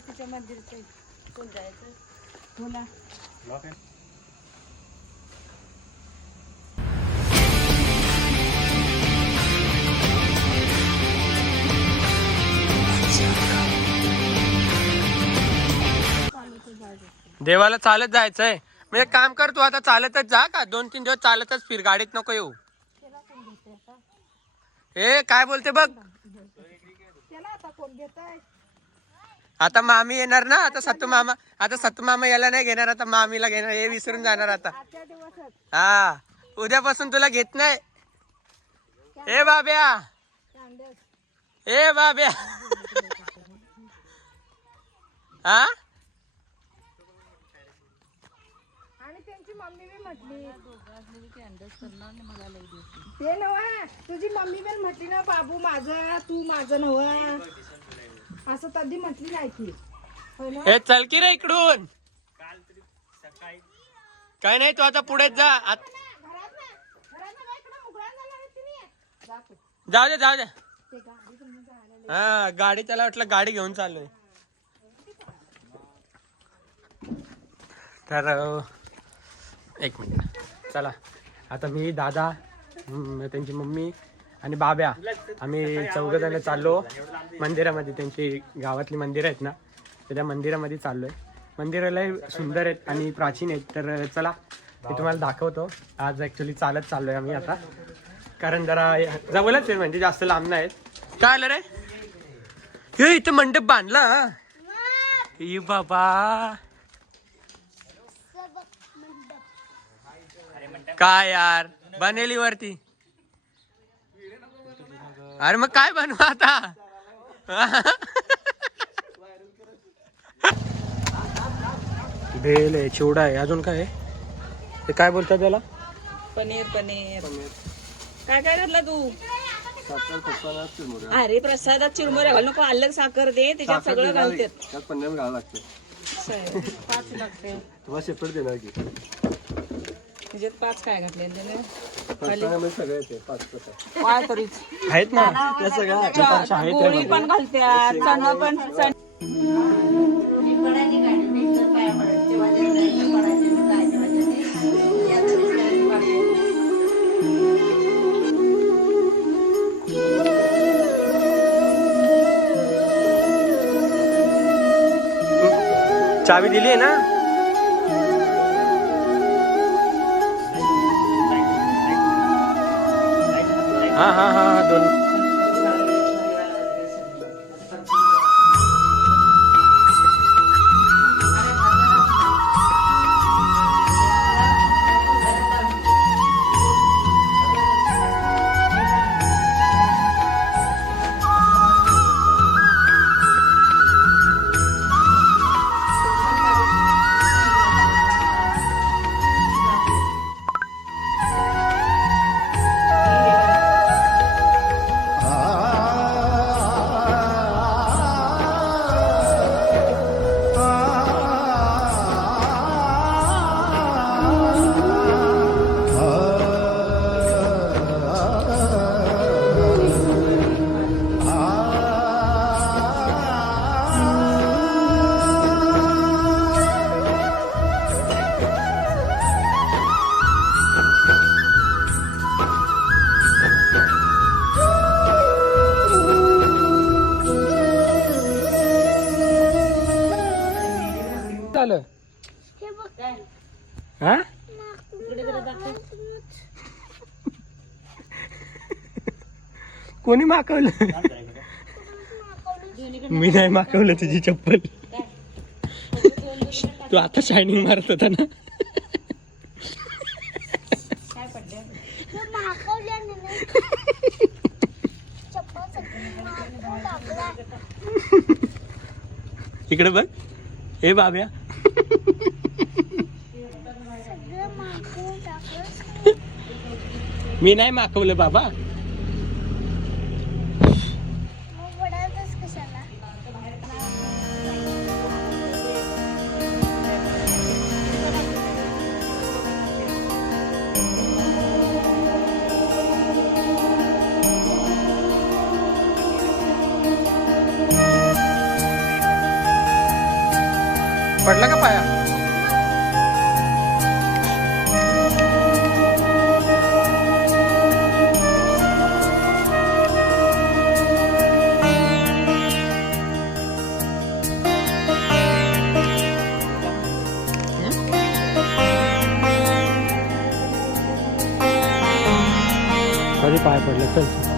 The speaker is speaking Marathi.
मारुतीच्या मंदिराचं कोण जायचं बोला. देवाला चालत जायचंय. मग एक काम कर, तू आता चालतच जा का 2-3 दिवस चालतच फिर, गाडीत नको येऊ. ए काय बोलते बघ. आता मामी येणार ना, आता सत्तू मामा याला नाही घेणार, आता मामीला घेणार. हे विसरून जाणार आता. हा उद्यापासून तुला घेत नाही. ए बाब्या, ए बाब्या. हा मम्मी बी म्हटली ते नव्हा, तुझी मम्मी पण म्हटली ना बाबू माझा तू माझं नव्हा, असं कधी म्हटली नाही की. हे चल की रे इकडून. काय नाही, तू आता पुढेच जा. जाऊ दे जाऊ दे. हा गाडी, त्याला वाटलं गाडी घेऊन चाललोय. तर एक मिनिट, चला आता मी, दादा, त्यांची मम्मी आणि बाब्या, आम्ही 4 जण चाललो मंदिरामध्ये. त्यांची गावातली मंदिर आहेत ना, तर त्या मंदिरामध्ये चाललोय. मंदिराला सुंदर आहेत आणि प्राचीन आहेत. तर चला मी तुम्हाला दाखवतो. आज ॲक्च्युली चालत चाललोय आम्ही आता, कारण जरा जवळच आहे, म्हणजे जास्त लांब नाही आहेत. काय आलं रे हे, इथं मंडप बांधला. ई बाबा, काय यार बनेली वरती. अरे मग काय बनवा आता. भेल आहे, चिवडा आहे, अजून काय आहे ते काय बोलतात त्याला. पनीर पनीर काय काय घातलं तू. अरे प्रसादात चिरमुरे घाल नको, अलग साखर दे, त्याच्यात सगळं घालतात. पनीर घालावं लागतं. 5 लागते तुम्हाला सेपरेट देणार की. त्याच्यात 5 काय घातले त्याने. सगळे तरीच आहेत ना त्या सगळ्या गोळी पण घालत्यात, चणा पण. चावी दिली आहे ना. हा हा हा 2 झालं. हा कोणी मागवलं. मी नाही मागवलं तुझी चप्पल. तू आता शायनिंग मारत होता ना. इकडे बघ. हे बाब्या, मी नाही मागवलं बाबा. पडला का पाया? कधी पाय पडले चल